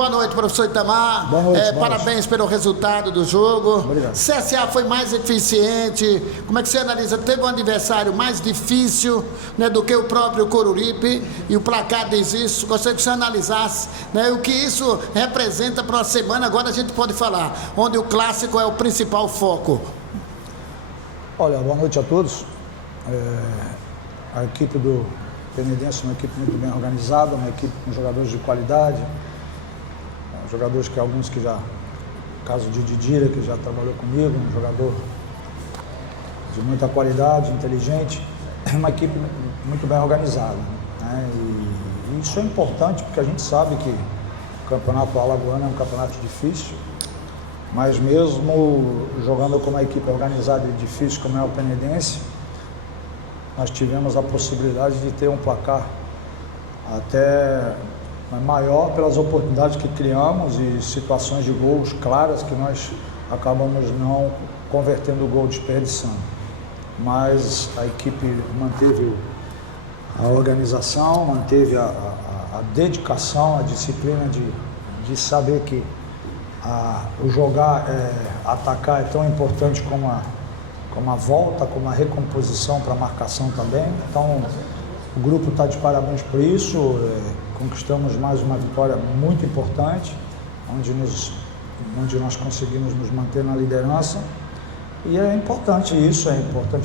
Boa noite, professor Itamar. Boa noite. Parabéns pelo resultado do jogo. Obrigado. CSA foi mais eficiente. Como é que você analisa? Teve um adversário mais difícil, né, do que o próprio Coruripe, e o placar diz isso. Gostaria que você analisasse, né, o que isso representa para a semana. Agora a gente pode falar, onde o clássico é o principal foco. Olha, boa noite a todos. A equipe do Penedense é uma equipe muito bem organizada, uma equipe com jogadores de qualidade, jogadores que alguns que já, caso de Didira, que já trabalhou comigo, um jogador de muita qualidade, inteligente, uma equipe muito bem organizada, né? E isso é importante porque a gente sabe que o campeonato alagoano é um campeonato difícil, mas mesmo jogando com uma equipe organizada e difícil como é o Penedense, nós tivemos a possibilidade de ter um placar até maior pelas oportunidades que criamos e situações de gols claras que nós acabamos não convertendo o gol, desperdiçando. Mas a equipe manteve a organização, manteve a dedicação, a disciplina de saber que o jogar, atacar é tão importante como a volta, como a recomposição para a marcação também. Então, o grupo está de parabéns por isso. Conquistamos mais uma vitória muito importante, onde nós conseguimos nos manter na liderança. E é importante isso,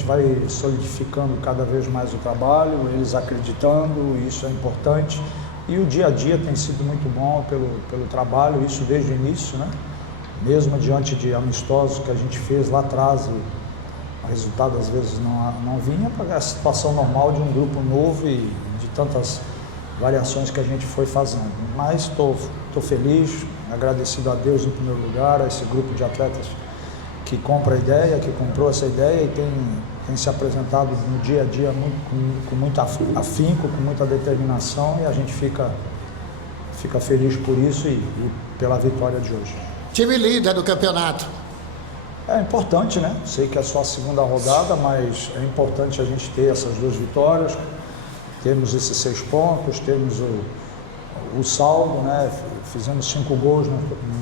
vai solidificando cada vez mais o trabalho, eles acreditando, isso é importante. E o dia a dia tem sido muito bom pelo trabalho, isso desde o início, né? Mesmo diante de amistosos que a gente fez lá atrás, o resultado às vezes não vinha, para a situação normal de um grupo novo e de tantas variações que a gente foi fazendo. Mas estou feliz, agradecido a Deus em primeiro lugar, a esse grupo de atletas que compra a ideia, que comprou essa ideia e tem se apresentado no dia a dia com muito afinco, com muita determinação, e a gente fica feliz por isso e pela vitória de hoje. Time líder do campeonato. É importante, né? Sei que é só a segunda rodada, mas é importante a gente ter essas duas vitórias, termos esses 6 pontos, termos o saldo, né? Fizemos 5 gols,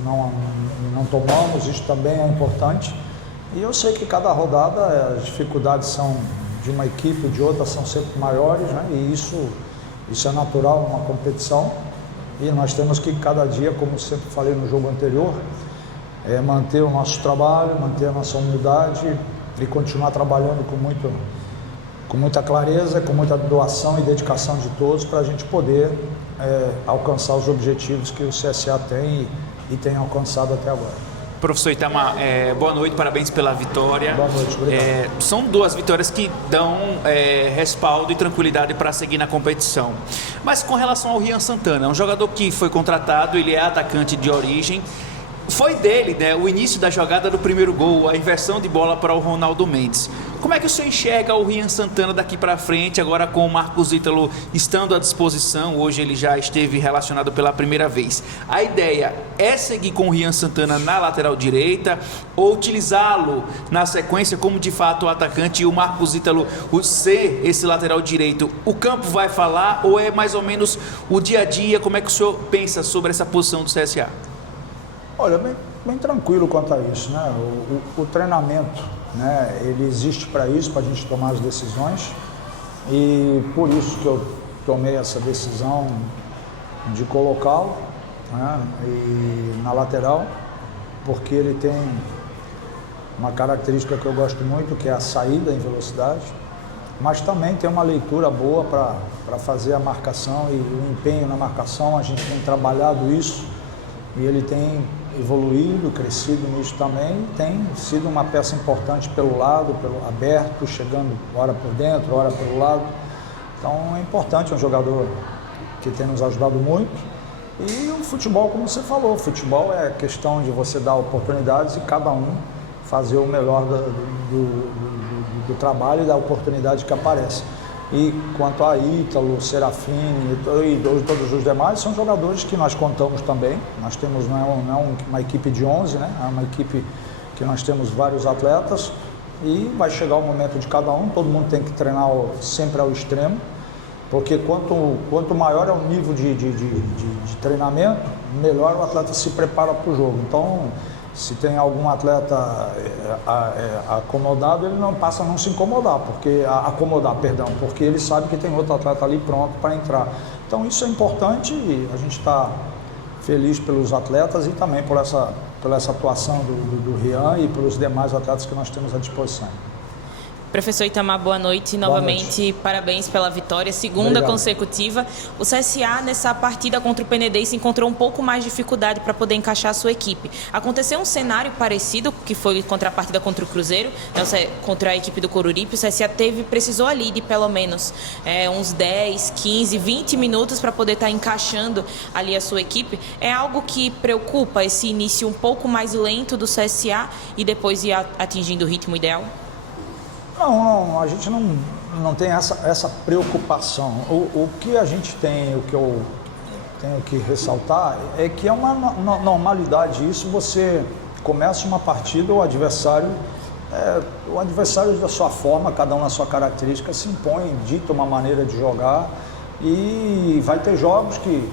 não tomamos, isso também é importante. E eu sei que cada rodada as dificuldades são de uma equipe, de outra são sempre maiores, né? E isso é natural numa competição. E nós temos que cada dia, como sempre falei no jogo anterior, manter o nosso trabalho, manter a nossa humildade e continuar trabalhando com muita clareza, com muita doação e dedicação de todos para a gente poder alcançar os objetivos que o CSA tem e tem alcançado até agora. Professor Itamar, boa noite, parabéns pela vitória. Boa noite, obrigado. São 2 vitórias que dão respaldo e tranquilidade para seguir na competição. Mas com relação ao Rian Santana, um jogador que foi contratado, ele é atacante de origem. Foi dele, né, o início da jogada do primeiro gol, a inversão de bola para o Ronaldo Mendes. Como é que o senhor enxerga o Rian Santana daqui para frente, agora com o Marcos Ítalo estando à disposição? Hoje ele já esteve relacionado pela primeira vez. A ideia é seguir com o Rian Santana na lateral direita ou utilizá-lo na sequência como de fato o atacante e o Marcos Ítalo ser esse lateral direito? O campo vai falar ou é mais ou menos o dia a dia? Como é que o senhor pensa sobre essa posição do CSA? Olha, bem tranquilo quanto a isso, né? O treinamento, né? Ele existe para isso, para a gente tomar as decisões, e por isso que eu tomei essa decisão de colocá-lo, né? E na lateral, porque ele tem uma característica que eu gosto muito, que é a saída em velocidade, mas também tem uma leitura boa para fazer a marcação e o empenho na marcação. A gente tem trabalhado isso e ele tem evoluído, crescido nisso também, tem sido uma peça importante pelo lado, pelo aberto, chegando hora por dentro, hora pelo lado. Então é importante, um jogador que tem nos ajudado muito. E o futebol, como você falou, o futebol é questão de você dar oportunidades e cada um fazer o melhor do trabalho e da oportunidade que aparece. E quanto a Ítalo, Serafini e todos os demais, são jogadores que nós contamos também. Nós temos, não é uma equipe de 11, né? É uma equipe que nós temos vários atletas e vai chegar o momento de cada um. Todo mundo tem que treinar sempre ao extremo Porque quanto maior é o nível de treinamento, melhor o atleta se prepara para o jogo. Então, se tem algum atleta acomodado, ele não passa a não se incomodar, porque ele sabe que tem outro atleta ali pronto para entrar. Então isso é importante e a gente está feliz pelos atletas e também por essa atuação do Rian e pelos demais atletas que nós temos à disposição. Professor Itamar, boa noite. Novamente, parabéns pela vitória, segunda Obrigado. Consecutiva. O CSA, nessa partida contra o Penedense, encontrou um pouco mais de dificuldade para poder encaixar a sua equipe. Aconteceu um cenário parecido, que foi contra a partida contra o Cruzeiro, contra a equipe do Coruripe. O CSA precisou ali de pelo menos uns 10, 15, 20 minutos para poder estar encaixando ali a sua equipe. É algo que preocupa esse início um pouco mais lento do CSA e depois ir atingindo o ritmo ideal? Não, a gente não tem essa preocupação. O que a gente tem, o que eu tenho que ressaltar é que é uma normalidade isso. Você começa uma partida, o adversário da sua forma, cada um na sua característica, se impõe, dita uma maneira de jogar e vai ter jogos que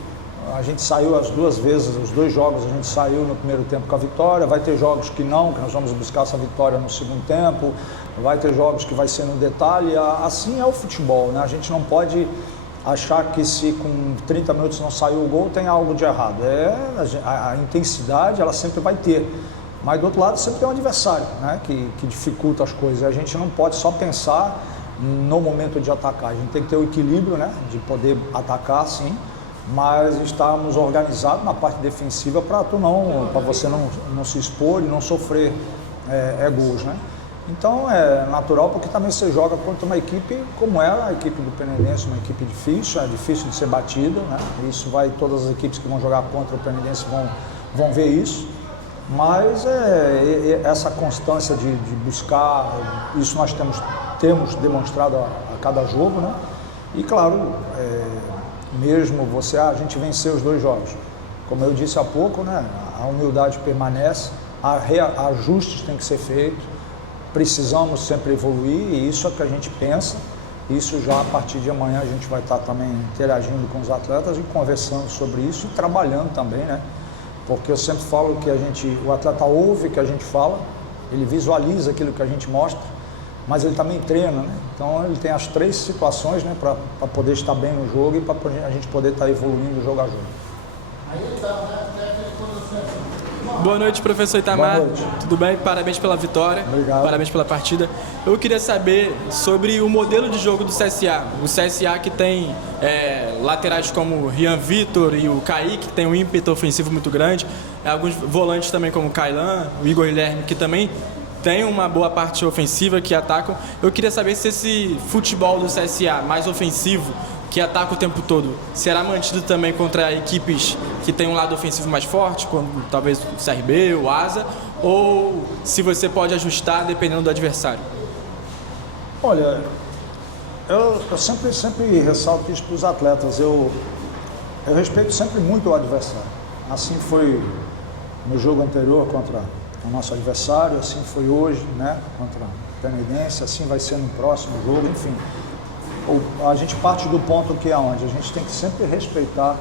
a gente saiu as duas vezes, os dois jogos a gente saiu no primeiro tempo com a vitória, vai ter jogos que não, que nós vamos buscar essa vitória no segundo tempo, vai ter jogos que vai ser no detalhe, assim é o futebol, né? A gente não pode achar que se com 30 minutos não saiu o gol tem algo de errado. A intensidade ela sempre vai ter, mas do outro lado sempre tem um adversário, né? que dificulta as coisas. A gente não pode só pensar no momento de atacar, a gente tem que ter o equilíbrio, né? De poder atacar sim, mas estarmos organizados na parte defensiva para você não se expor e não sofrer gols, né? Então é natural, porque também você joga contra uma equipe como é a equipe do Penedense, uma equipe difícil, é difícil de ser batida, né? Todas as equipes que vão jogar contra o Penedense vão ver isso, mas essa constância de buscar, isso nós temos demonstrado a cada jogo, né? E claro, mesmo a gente venceu os dois jogos, como eu disse há pouco, né? A humildade permanece, ajustes têm que ser feitos, precisamos sempre evoluir e isso é o que a gente pensa. Isso já a partir de amanhã a gente vai estar também interagindo com os atletas e conversando sobre isso e trabalhando também, né? Porque eu sempre falo que o atleta ouve o que a gente fala, ele visualiza aquilo que a gente mostra, mas ele também treina, né? Então ele tem as três situações, né, para poder estar bem no jogo e para a gente poder estar evoluindo jogo a jogo. Boa noite, professor Itamar. Boa noite. Tudo bem? Parabéns pela vitória. Obrigado. Parabéns pela partida. Eu queria saber sobre o modelo de jogo do CSA. O CSA que tem laterais como o Rian Vitor e o Kaique, que tem um ímpeto ofensivo muito grande. Alguns volantes também como o Kailan, o Igor Guilherme, que também tem uma boa parte ofensiva, que atacam. Eu queria saber se esse futebol do CSA mais ofensivo, que ataca o tempo todo, será mantido também contra equipes que têm um lado ofensivo mais forte, como talvez o CRB, o ASA, ou se você pode ajustar dependendo do adversário? Olha, eu sempre ressalto isso para os atletas, eu respeito sempre muito o adversário. Assim foi no jogo anterior contra o nosso adversário, assim foi hoje, né, contra o Penedense, assim vai ser no próximo jogo, enfim. A gente parte do ponto que é onde a gente tem que sempre respeitar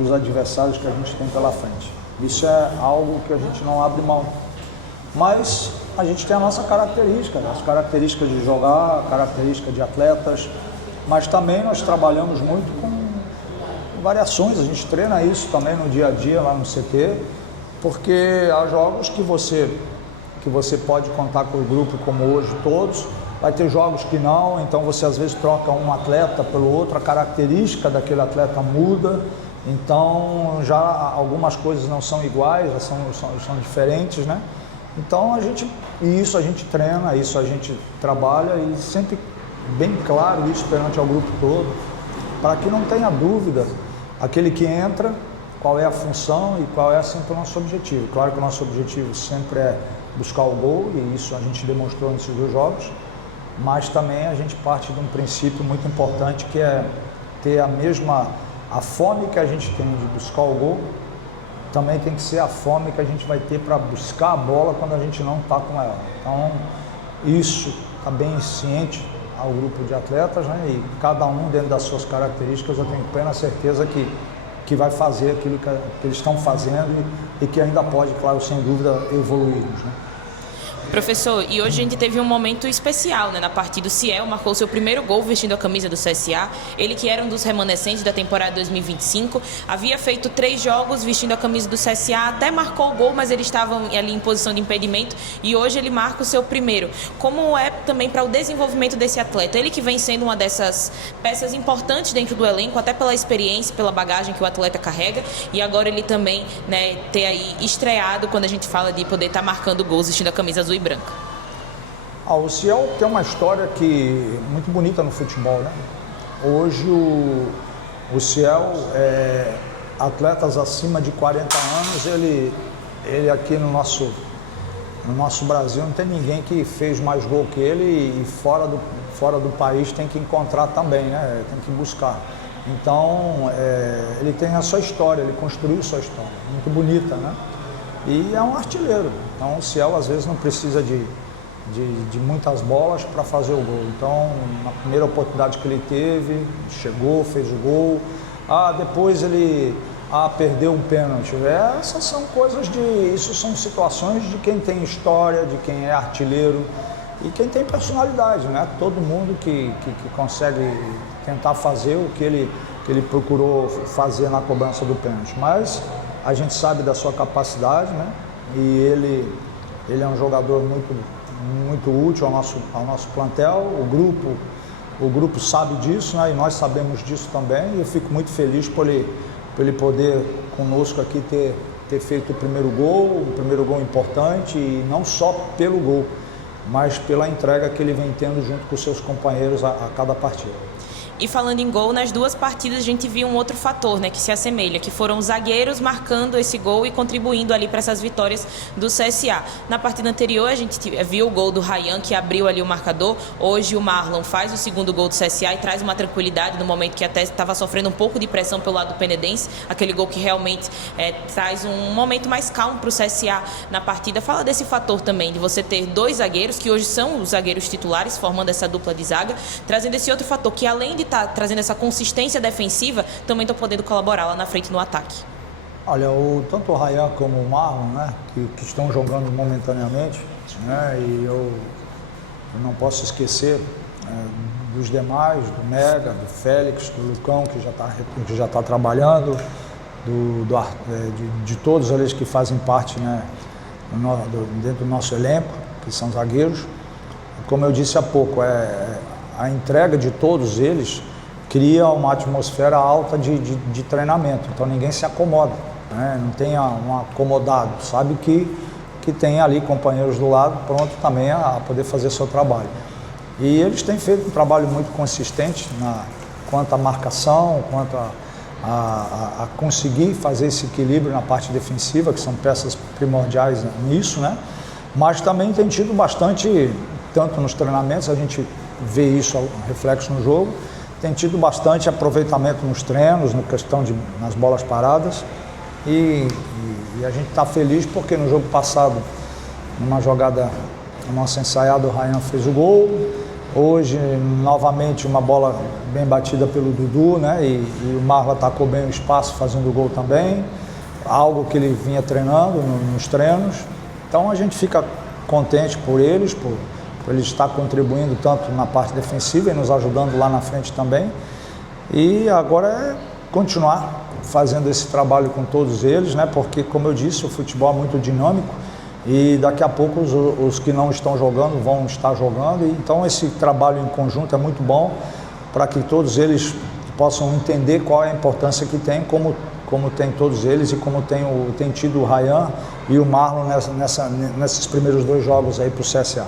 os adversários que a gente tem pela frente. Isso é algo que a gente não abre mão. Mas a gente tem a nossa característica, as características de jogar, características de atletas, mas também nós trabalhamos muito com variações, a gente treina isso também no dia a dia lá no CT, porque há jogos que você pode contar com o grupo como hoje todos, vai ter jogos que não, então você às vezes troca um atleta pelo outro, a característica daquele atleta muda, então já algumas coisas não são iguais, já são diferentes, né? Então isso a gente treina, isso a gente trabalha e sempre bem claro isso perante ao grupo todo, para que não tenha dúvida, aquele que entra, qual é a função e qual é sempre o nosso objetivo. Claro que o nosso objetivo sempre é buscar o gol, e isso a gente demonstrou nesses dois jogos, mas também a gente parte de um princípio muito importante, que é ter a fome que a gente tem de buscar o gol, também tem que ser a fome que a gente vai ter para buscar a bola quando a gente não está com ela. Então, isso está bem ciente ao grupo de atletas, né? E cada um dentro das suas características, eu tenho plena certeza que vai fazer aquilo que eles estão fazendo e que ainda pode, claro, sem dúvida, evoluirmos, né? Professor, e hoje a gente teve um momento especial, né? Na partida, o Ciel marcou seu primeiro gol vestindo a camisa do CSA. Ele que era um dos remanescentes da temporada 2025, havia feito 3 jogos vestindo a camisa do CSA, até marcou o gol, mas eles estavam ali em posição de impedimento, e hoje ele marca o seu primeiro. Como é também para o desenvolvimento desse atleta? Ele que vem sendo uma dessas peças importantes dentro do elenco, até pela experiência, pela bagagem que o atleta carrega, e agora ele também, né, ter aí estreado quando a gente fala de poder estar marcando gols vestindo a camisa azul e branca. O Ciel tem uma história muito bonita no futebol, né? Hoje o Ciel, atletas acima de 40 anos, ele aqui no nosso Brasil não tem ninguém que fez mais gol que ele, e fora do país tem que encontrar também, né? Tem que buscar. Então, ele tem a sua história, ele construiu sua história, muito bonita, né? E é um artilheiro. Então o Ciel às vezes não precisa de muitas bolas para fazer o gol. Então, na primeira oportunidade que ele teve, chegou, fez o gol. Depois ele perdeu um pênalti. Essas são coisas isso são situações de quem tem história, de quem é artilheiro e quem tem personalidade, né? Todo mundo que consegue tentar fazer o que ele procurou fazer na cobrança do pênalti. Mas a gente sabe da sua capacidade, né? E ele é um jogador muito útil ao nosso plantel. O grupo sabe disso, né? E nós sabemos disso também. E eu fico muito feliz por ele poder conosco aqui ter feito o primeiro gol importante, e não só pelo gol, mas pela entrega que ele vem tendo junto com seus companheiros a cada partida. E falando em gol, nas 2 partidas a gente viu um outro fator, né, que se assemelha, que foram os zagueiros marcando esse gol e contribuindo ali para essas vitórias do CSA. Na partida anterior a gente viu o gol do Ryan, que abriu ali o marcador. Hoje o Marlon faz o segundo gol do CSA e traz uma tranquilidade no momento que até estava sofrendo um pouco de pressão pelo lado do Penedense. Aquele gol que realmente traz um momento mais calmo para o CSA na partida. Fala desse fator também, de você ter 2 zagueiros, que hoje são os zagueiros titulares, formando essa dupla de zaga, trazendo esse outro fator, que além de estar trazendo essa consistência defensiva, também estão podendo colaborar lá na frente no ataque. Olha, tanto o Ryan como o Marlon, né, que estão jogando momentaneamente, né, e eu não posso esquecer dos demais, do Mega, do Félix, do Lucão, que já está trabalhando, de todos eles que fazem parte, né, dentro do nosso elenco, que são zagueiros. Como eu disse há pouco, a entrega de todos eles cria uma atmosfera alta de treinamento, então ninguém se acomoda, né? Não tem um acomodado, sabe que tem ali companheiros do lado pronto também a poder fazer seu trabalho. E eles têm feito um trabalho muito consistente quanto à marcação, quanto a conseguir fazer esse equilíbrio na parte defensiva, que são peças primordiais nisso, né? Mas também tem tido bastante, tanto nos treinamentos, a gente vê isso reflexo no jogo, tem tido bastante aproveitamento nos treinos, nas bolas paradas, e a gente está feliz porque no jogo passado, numa jogada nossa ensaiada, o Ryan fez o gol. Hoje, novamente, uma bola bem batida pelo Dudu, né? E o Marlon atacou bem o espaço fazendo o gol também, algo que ele vinha treinando nos treinos. Então a gente fica contente por eles, por eles estar contribuindo tanto na parte defensiva e nos ajudando lá na frente também. E agora é continuar fazendo esse trabalho com todos eles, né? Porque, como eu disse, o futebol é muito dinâmico e daqui a pouco os que não estão jogando vão estar jogando. E então esse trabalho em conjunto é muito bom para que todos eles possam entender qual é a importância que tem, como tem todos eles e como tem tido o Ryan e o Marlon nesses primeiros 2 jogos aí para o CSA.